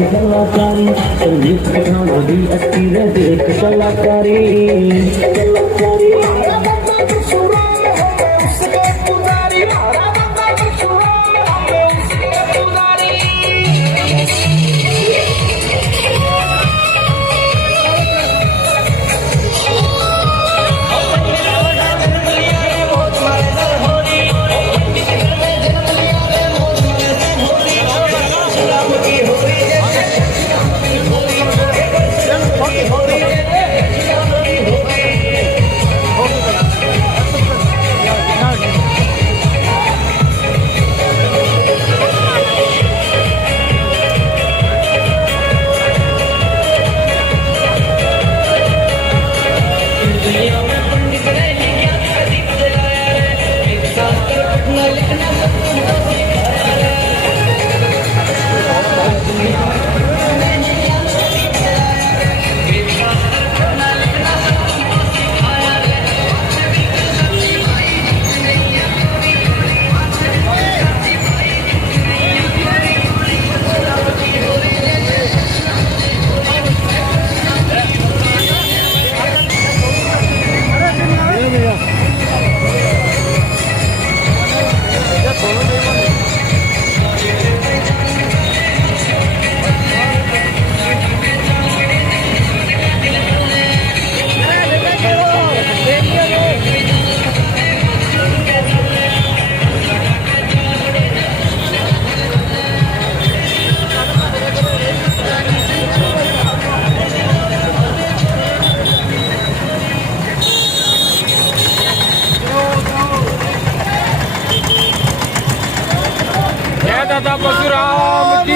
कलाकारी संगीत कथाना भी अच्छी रहती कलाकारी दादा परशुराम की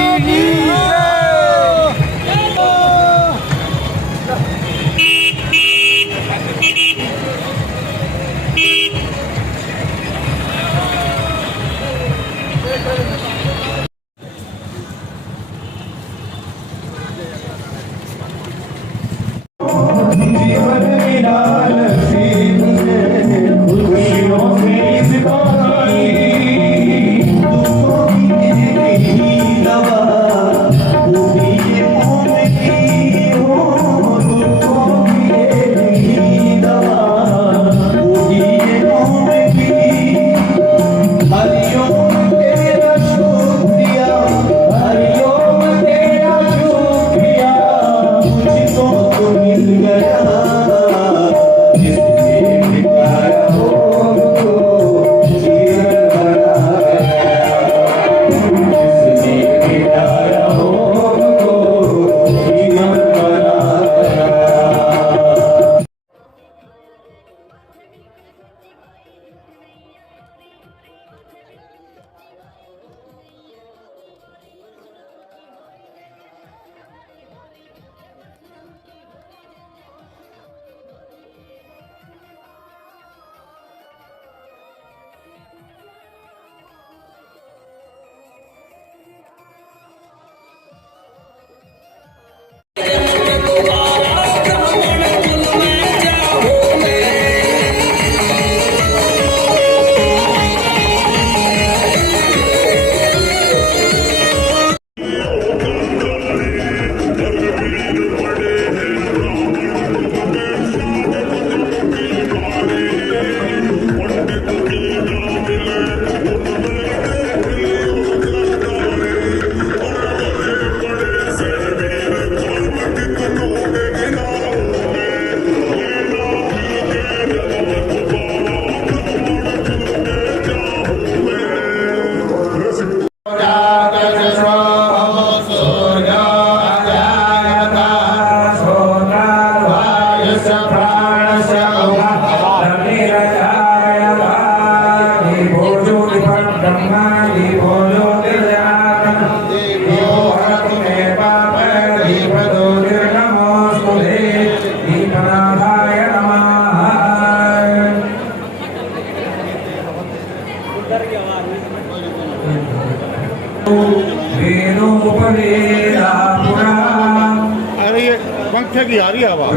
अरे ये पंखे की आ रही है आवाज।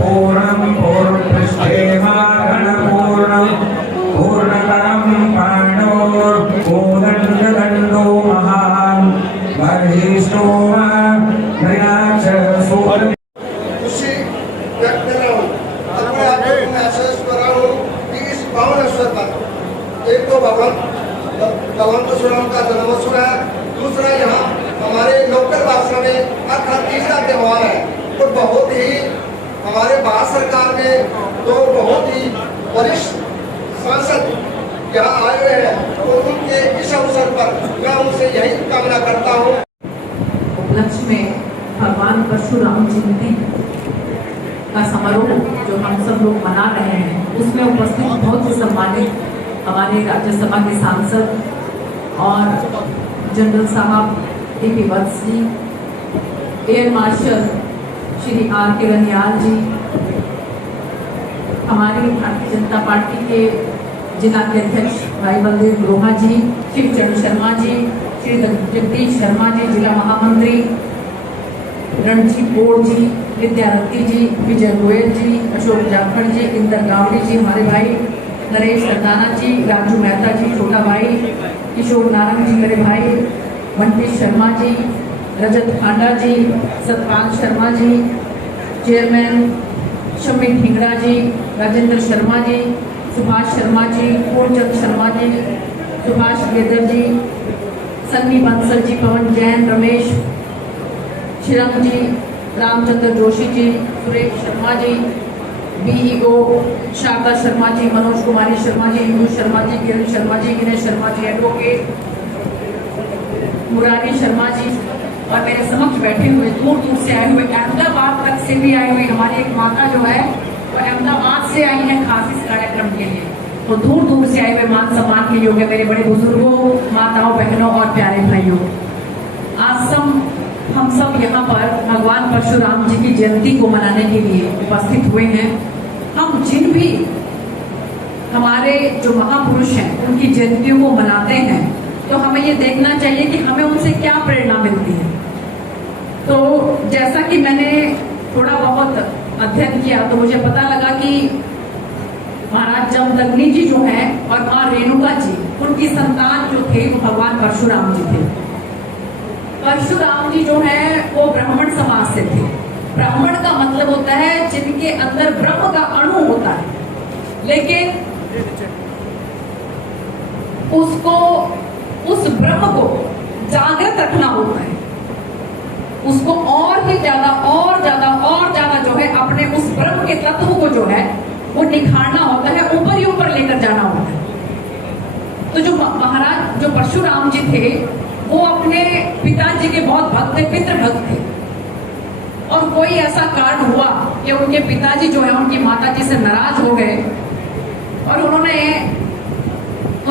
पूर्णम पूर्णतरम पांडोर कोदंड दंडो महान बर्हिष्ठो एक तो भगवान परशुराम का जन्मोत्सव है, दूसरा यहाँ हमारे लोकल भाषा में अर्थात तीसरा त्यौहार है। तो बहुत ही हमारे भारत सरकार में तो बहुत ही वरिष्ठ सांसद यहाँ आए हुए हैं, तो उनके इस अवसर पर मैं उनसे यही कामना करता हूँ। उपलक्ष्य में भगवान परशुराम जयंती का समारोह जो हम सब लोग मना रहे हैं, उसमें उपस्थित बहुत ही सम्मानित हमारे राज्यसभा के सांसद और जनरल साहब डी.पी. वत्स जी, एयर मार्शल श्री R.K. रनियाल जी, हमारी भारतीय जनता पार्टी के जिला के अध्यक्ष भाई बलदेव ग्रोहा जी, शिवचरण शर्मा जी, श्री जगदीश शर्मा जी जिला महामंत्री, रणजीत बोड़ जी, विद्यारती जी, विजय गोयल जी, अशोक जाखड़ जी, इंदर गावड़ी जी, हमारे भाई नरेश सरदाना जी, राजू मेहता जी छोटा भाई, किशोर नारंग जी मेरे भाई, बंटी शर्मा जी, रजत खांडा जी, सतपाल शर्मा जी, चेयरमैन शमी ढींगड़ा जी, राजेंद्र शर्मा जी, सुभाष शर्मा जी, पूर्णचंद शर्मा जी, सुभाष गेदर जी, सन्नी बंसल जी, पवन जैन, रमेश शिरंग जी, रामचंद्र जोशी जी, सुरेश शर्मा जी, BEO शारदा शर्मा जी, मनोज कुमारी शर्मा जी, इंदु शर्मा जी, किरण शर्मा जी, विनय शर्मा जी, एडवोकेट मुरारी शर्मा जी, और मेरे समक्ष बैठे हुए दूर दूर से आए हुए, अहमदाबाद तक से भी आए हुए हमारी एक माता जो है वो अहमदाबाद से आई है खास इस कार्यक्रम के लिए, तो दूर दूर से आए हुए मान सम्मान के योग्य मेरे बड़े बुजुर्गों, माताओं, बहनों और प्यारे भाइयों, आज हम सब यहाँ पर भगवान परशुराम जी की जयंती को मनाने के लिए उपस्थित हुए हैं। हम जिन भी हमारे जो महापुरुष हैं उनकी जयंतियों को मनाते हैं, तो हमें ये देखना चाहिए कि हमें उनसे क्या प्रेरणा मिलती है। तो जैसा कि मैंने थोड़ा बहुत अध्ययन किया तो मुझे पता लगा कि महाराज जमदग्नि जी जो हैं और माँ रेणुका जी, उनकी संतान जो थे वो भगवान परशुराम जी थे। परशुराम जी जो है वो ब्राह्मण समाज से थे। ब्राह्मण का मतलब होता है जिनके अंदर ब्रह्म का अणु होता है, लेकिन उसको उस ब्रह्म को जागृत रखना होता है, उसको और ही ज्यादा और ज्यादा और ज्यादा जो है अपने उस ब्रह्म के तत्व को जो है वो निखारना होता है, ऊपर ही ऊपर लेकर जाना होता है। तो जो महाराज जो परशुराम जी थे वो अपने पिताजी के बहुत भक्त थे, पितृ भक्त थे, और कोई ऐसा कारण हुआ कि उनके पिताजी जो है उनकी माताजी से नाराज हो गए और उन्होंने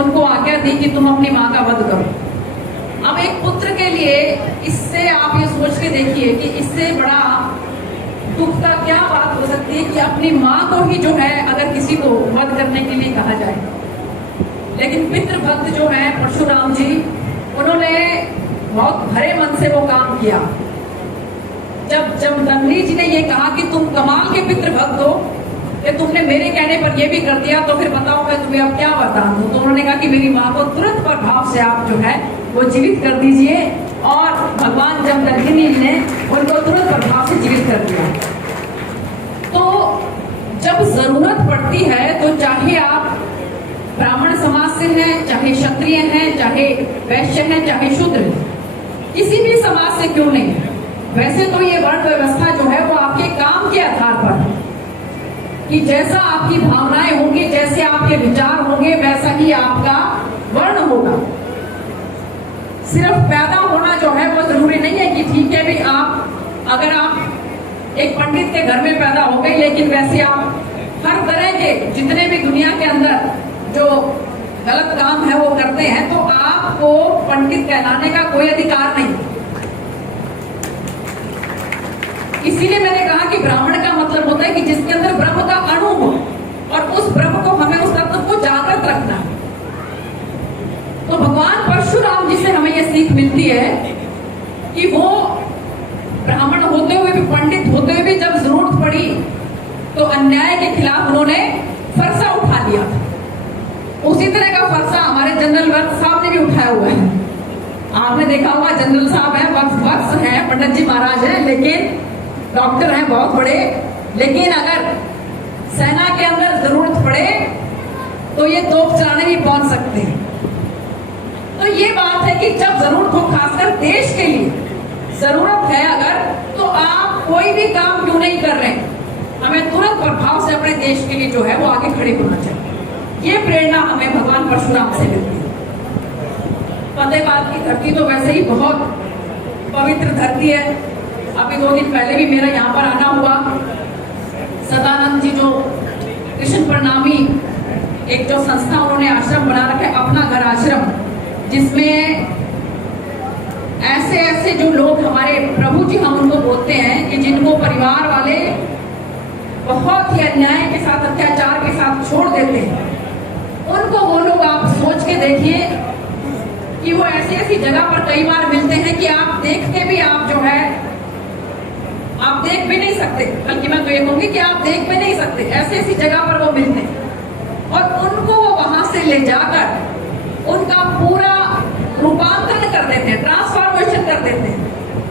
उनको आज्ञा दी कि तुम अपनी माँ का वध करो। अब एक पुत्र के लिए इससे आप ये सोच के देखिए कि इससे बड़ा दुख का क्या बात हो सकती है कि अपनी माँ को ही जो है अगर किसी को वध करने के लिए कहा जाए। लेकिन पितृ भक्त जो है परशुराम जी, उन्होंने बहुत भरे मन से वो काम किया। जब जमदग्नि जी ने ये कहा कि तुम कमाल के पितृ भक्त हो, कि तुमने मेरे कहने पर ये भी कर दिया, तो फिर बताओ मैं तुम्हें अब क्या वरदान दूं। तो उन्होंने कहा कि मेरी माँ को तुरंत प्रभाव से आप जो है वो जीवित कर दीजिए, और भगवान जमदग्नि ने उनको तुरंत प्रभाव से जीवित कर दिया। तो जब जरूरत पड़ती है तो चाहे आप ब्राह्मण समाज से हैं, चाहे क्षत्रिय हैं, चाहे वैश्य हैं, चाहे शूद्र हैं, किसी भी समाज से क्यों नहीं, वैसे तो ये वर्ण व्यवस्था जो है वो आपके काम के आधार पर है कि जैसा आपकी भावनाएं होंगी, जैसे आपके विचार होंगे, वैसा ही आपका वर्ण होगा। सिर्फ पैदा होना जो है वो जरूरी नहीं है कि ठीक है भी आप अगर आप एक पंडित के घर में पैदा हो गए, लेकिन वैसे आप हर तरह के जितने भी दुनिया के अंदर जो गलत काम है वो करते हैं, तो आपको पंडित कहलाने का कोई अधिकार नहीं। इसीलिए मैंने कहा कि ब्राह्मण का मतलब होता है कि जिसके अंदर ब्रह्म का अणु हो, और उस ब्रह्म को हमें उस तत्व को जागृत रखना है। तो भगवान परशुराम जी से हमें यह सीख मिलती है कि वो ब्राह्मण होते हुए भी, पंडित होते हुए भी जब जरूरत पड़ी तो अन्याय के खिलाफ उन्होंने फरसा उठा लिया। उसी तरह का फरसा हमारे जनरल वत्स साहब ने भी उठाया हुआ है। आपने देखा होगा जनरल साहब है, वत्स है, पंडित जी महाराज है, लेकिन डॉक्टर हैं बहुत बड़े, लेकिन अगर सेना के अंदर जरूरत पड़े तो ये तोप चलाने भी पहुंच सकते हैं। तो ये बात है कि जब जरूरत हो, खासकर देश के लिए जरूरत है अगर, तो आप कोई भी काम क्यों नहीं कर रहे, हमें तुरंत प्रभाव से अपने देश के लिए जो है वो आगे खड़े होना चाहिए। ये प्रेरणा हमें भगवान परशुराम से मिलती है। फतेहाबाद की धरती तो वैसे ही बहुत पवित्र धरती है। अभी 2 दिन पहले भी मेरा यहाँ पर आना हुआ। सदानंद जी जो कृष्ण प्रणामी एक जो संस्था उन्होंने आश्रम बना रखा है, अपना घर आश्रम, जिसमें ऐसे ऐसे जो लोग हमारे प्रभु जी हम उनको बोलते हैं कि जिनको परिवार वाले बहुत ही अन्याय के साथ, अत्याचार के साथ छोड़ देते हैं, उनको वो लोग आप सोच के देखिए कि वो ऐसी ऐसी जगह पर कई बार मिलते हैं कि आप देख के भी आप जो है आप देख भी नहीं सकते, बल्कि मैं तो ये कहूंगी कि आप देख भी नहीं सकते, ऐसी ऐसी जगह पर वो मिलते हैं। और उनको वो वहां से ले जाकर उनका पूरा रूपांतरण कर देते हैं, ट्रांसफॉर्मेशन कर देते हैं।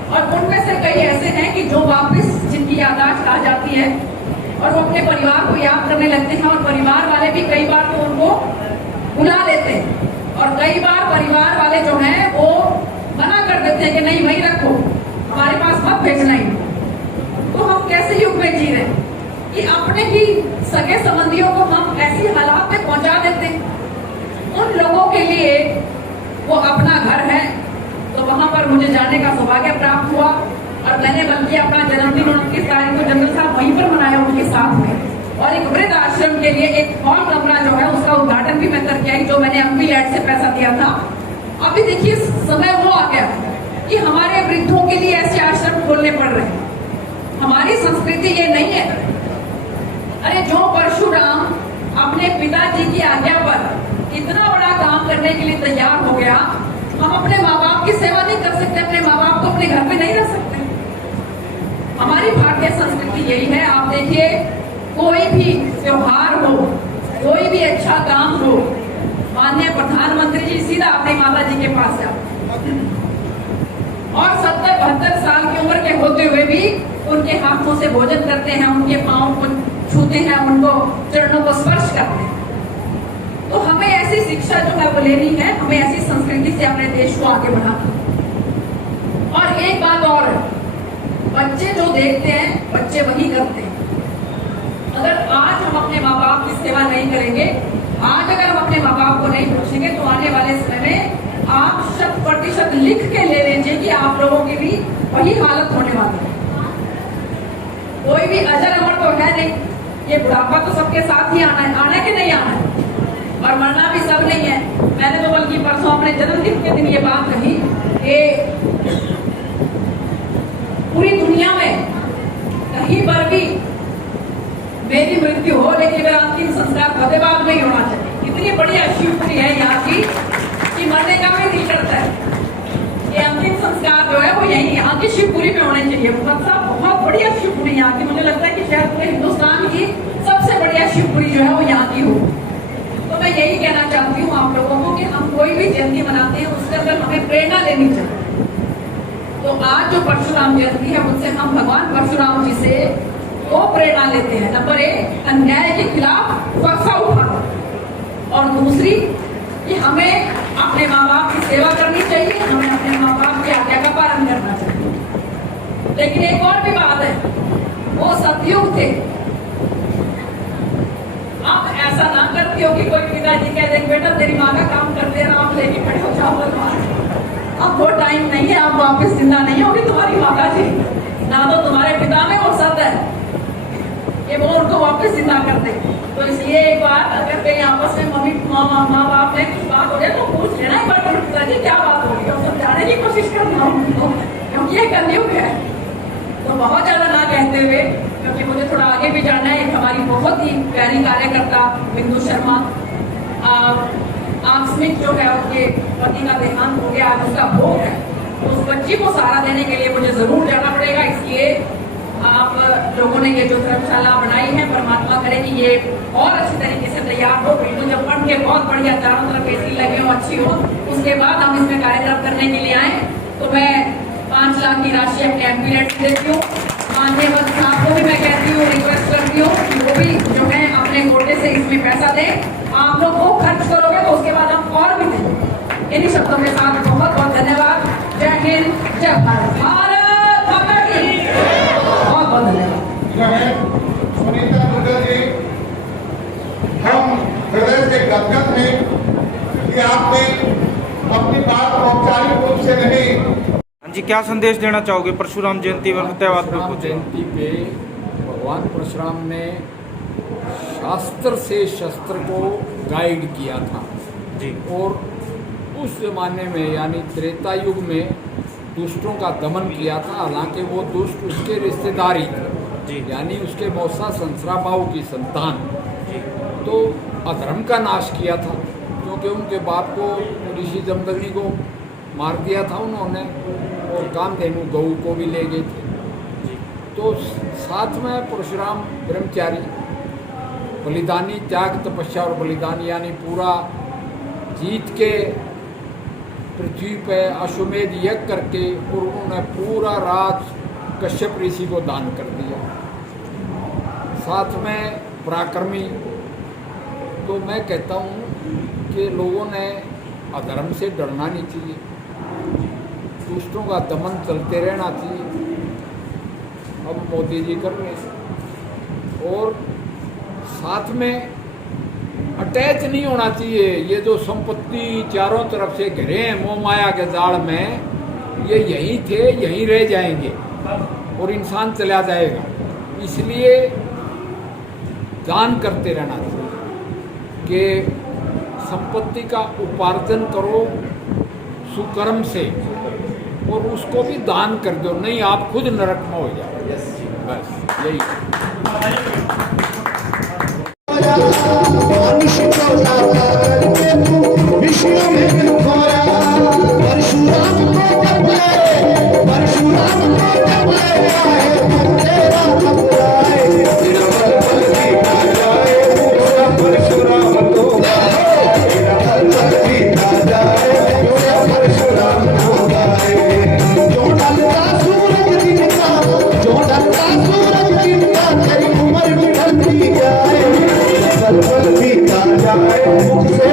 और उनमें से कई ऐसे हैं कि जो वापस जिनकी याददाश्त आ जाती है और वो अपने परिवार को याद करने लगते हैं, और परिवार वाले भी कई बार तो उनको बुला लेते हैं, और कई बार परिवार वाले जो हैं वो मना कर देते हैं कि नहीं वही रखो, हमारे पास मत भेजना ही। तो हम कैसे युग में जी रहे हैं कि अपने ही सगे संबंधियों को हम ऐसी हालात में पहुंचा देते हैं। उन लोगों के लिए वो अपना घर है, तो वहां पर मुझे जाने का सौभाग्य प्राप्त हुआ, और मैंने बल्कि अपना जन्मदिन 29 तारीख को जनरल साहब वहीं पर मनाया उनके साथ में। और एक वृद्ध आश्रम के लिए एक हॉल कमरा जो है उसका उद्घाटन भी मैं करके आई, जो मैंने अम्बी लैड से पैसा दिया था। अभी देखिए समय वो आ गया कि हमारे वृद्धों के लिए ऐसे आश्रम खोलने पड़ रहे हैं। हमारी संस्कृति ये नहीं है। अरे जो परशुराम अपने पिताजी की आज्ञा पर इतना बड़ा काम करने के लिए तैयार हो गया, हम अपने माँ बाप की सेवा नहीं कर सकते, अपने माँ बाप को अपने घर में नहीं रख सकते। हमारी भारतीय संस्कृति यही है। आप देखिए, कोई भी त्योहार हो, कोई भी अच्छा काम हो, माननीय प्रधानमंत्री जी सीधा अपनी माता जी के पास जाओ, और 70-72 साल की उम्र के होते हुए भी उनके हाथों से भोजन करते हैं, उनके पांव को छूते हैं, उनको चरणों को स्पर्श करते हैं। तो हमें ऐसी शिक्षा जो है वो लेनी है, हमें ऐसी संस्कृति से अपने देश को आगे बढ़ाना। और एक बात और, बच्चे जो देखते हैं बच्चे वही करते हैं। अगर आज हम अपने माँ बाप की सेवा नहीं करेंगे, आज अगर हम अपने माँ बाप को नहीं पूछेंगे, तो आने वाले समय में आप 100% लिख के ले लीजिए कि आप लोगों की भी वही हालत होने वाली है। कोई भी अजर अमर तो है नहीं, ये बुढ़ापा तो सबके साथ ही आना है, आने के नहीं आना है, और मरना भी सब नहीं है। मैंने तो बल्कि परसों अपने जन्मदिन के दिन ये बात कही कि पूरी दुनिया में कहीं पर भी मेरी मृत्यु हो, लेकिन मेरा अंतिम संस्कार फतेहाबाद में ही होना चाहिए। इतनी बड़ी शिवपुरी है यहाँ की कि मरने का भी दिल करता है। ये अंतिम संस्कार जो है वो यही यहाँ की शिवपुरी में होने चाहिए। बहुत बढ़िया शिवपुरी यहाँ की, मुझे लगता है कि शायद पूरे हिंदुस्तान की सबसे बढ़िया शिवपुरी जो है वो यहाँ की हो। तो मैं यही कहना चाहती हूँ आप लोगों को कि हम कोई भी जयंती मनाते हैं उसके अंदर हमें प्रेरणा लेनी चाहिए। तो आज जो परशुराम जयंती है, उससे हम भगवान परशुराम जी से वो प्रेरणा लेते हैं। नंबर 1, अन्याय के खिलाफ बक्सा उठाना, और दूसरी कि हमें अपने माँ बाप की सेवा करनी चाहिए, हमें अपने माँ बाप की आज्ञा का पालन करना चाहिए। लेकिन एक और भी बात है, वो सतयुग थे। आप ऐसा ना करती हो कि कोई पिताजी कह दे बेटा तेरी माँ का काम कर दे रहा, आप लेके खड़े हो जाओ। अब वो टाइम नहीं है, आप वापस जिंदा नहीं होगी तुम्हारी माता जी, ना तो तुम्हारे पिता में वो सत है कि वो उनको वापस जिंदा कर दे। तो इसलिए एक बार अगर कहीं आपस में मम्मी माँ बाप में कुछ बात हो जाए तो पूछ लेना एक बार पिताजी क्या बात हो रही है, और समझाने की कोशिश करना उनको, क्योंकि ये कलयुग है। तो बहुत ज्यादा ना कहते हुए, क्योंकि मुझे थोड़ा आगे भी जाना है, हमारी बहुत ही प्यारी कार्यकर्ता बिंदु शर्मा आकस्मिक जो है उनके पति का देहांत हो गया, आज उसका भोग है, तो उस बच्ची को सहारा देने के लिए मुझे जरूर जाना पड़ेगा। इसलिए आप लोगों ने ये जो धर्मशाला बनाई है, परमात्मा करे कि ये और अच्छी तरीके से तैयार हो, बिल्कुल जब बन के बहुत बढ़िया चारों तरफ एसी लगे हो, अच्छी हो, उसके बाद हम इसमें कार्यक्रम करने के लिए आए। तो मैं 5 लाख की राशि अपने एम्बुलेंस देती हूँ। माननीय मंत्री साहब को भी मैं कहती हूँ, रिक्वेस्ट करती हूँ कि वो भी जो है अपने कोटे से इसमें पैसा दे, आप लोग वो खर्च करोगे तो उसके बाद हम और भी देंगे। इन्हीं शब्दों के साथ बहुत बहुत धन्यवाद। जय हिंद, जय भारत, भारत माता की। बहुत बहुत धन्यवाद। सुनीता दुग्गल जी, हम हृदय से गदगद हैं कि आपने अपनी बात औपचारिक रूप से नहीं। हाँ जी, क्या संदेश देना चाहोगे परशुराम जयंती व फतेहाबाद पे परशुराम पहुंचे? जयंती पे भगवान परशुराम ने शास्त्र से शस्त्र को गाइड किया था जी। और उस जमाने में यानी त्रेता युग में दुष्टों का दमन किया था। हालांकि वो दुष्ट उसके रिश्तेदार ही थे जी। यानी उसके मौसा संसराबाहु की संतान, जी। तो अधर्म का नाश किया था क्योंकि उनके बाप को ऋषि जमदग्नि को मार दिया था उन्होंने, और कामधेनु गऊ को भी ले गए थे। जी। तो साथ में परशुराम ब्रह्मचारी बलिदानी, त्याग तपस्या और बलिदान यानी पूरा जीत के पृथ्वी पे अश्वमेध यज्ञ करके और उन्होंने पूरा राज कश्यप ऋषि को दान कर दिया। साथ में पराक्रमी। तो मैं कहता हूँ कि लोगों ने अधर्म से डरना नहीं चाहिए, दुष्टों का दमन चलते रहना चाहिए। अब मोदी जी कर रहे हैं, और साथ में अटैच नहीं होना चाहिए। ये जो संपत्ति चारों तरफ से घिरे हैं मोह माया के जाल में, ये यहीं थे यहीं रह जाएंगे और इंसान चला जाएगा। इसलिए दान करते रहना चाहिए कि संपत्ति का उपार्जन करो सुकर्म से और उसको भी दान कर दो, नहीं आप खुद नरक में हो जाओ। बस यही उमर भी ढलती जाए, पल पल बीता जाए, मुझसे